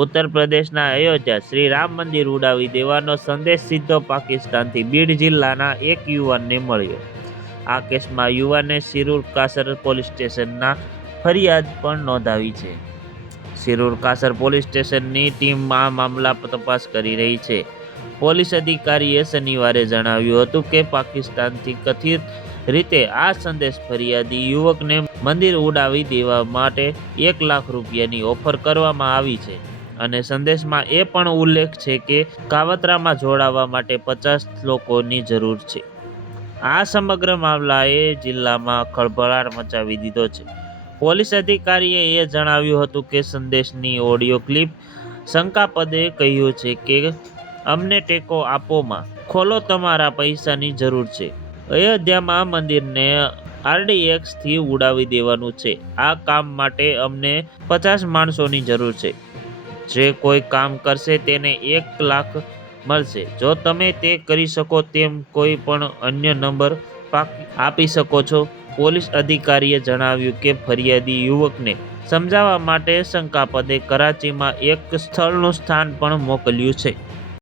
ઉત્તર પ્રદેશના અયોધ્યા શ્રી રામ મંદિર ઉડાવી દેવાનો સંદેશ સીધો પાકિસ્તાનથી બીડ જિલ્લાના એક યુવાનને મળ્યો. આ કેસમાં યુવાને શિરૂર કાસર પોલીસ સ્ટેશનના ફરિયાદ પણ નોંધાવી છે. શિરૂર કાસર પોલીસ સ્ટેશનની ટીમ આ મામલા તપાસ કરી રહી છે. પોલીસ અધિકારીએ શનિવારે જણાવ્યું હતું કે પાકિસ્તાનથી કથિત રીતે આ સંદેશ ફરિયાદી યુવકને મંદિર ઉડાવી દેવા માટે 1 લાખ રૂપિયાની ઓફર કરવામાં આવી છે અને સંદેશમાં એ પણ ઉલ્લેખ છે કે કાવતરામાં જોડાવા માટે 50 લોકોની જરૂર છે. આ સમગ્ર મામલાએ જિલ્લામાં ખળભળાટ મચાવી દીધો છે. પોલીસ અધિકારીએ એ જણાવ્યું હતું કે સંદેશની ઓડિયો ક્લિપ શંકાસ્પદે કહ્યું છે કે અમને ટેકો આપોમાં ખોલો, તમારા પૈસાની જરૂર છે. અયોધ્યામાં મંદિરને RDX-થી ઉડાવી દેવાનું છે. આ કામ માટે અમને 50 માણસોની જરૂર છે. જે કોઈ કામ કરશે તેને 1 લાખ મળશે. જો તમે તે કરી શકો તેમ કોઈ પણ અન્ય નંબર આપી શકો છો. પોલીસ અધિકારીએ જણાવ્યું કે ફરિયાદી યુવકને સમજાવવા માટે શંકાસ્પદે કરાચીમાં એક સ્થળનું સ્થાન પણ મોકલ્યું છે.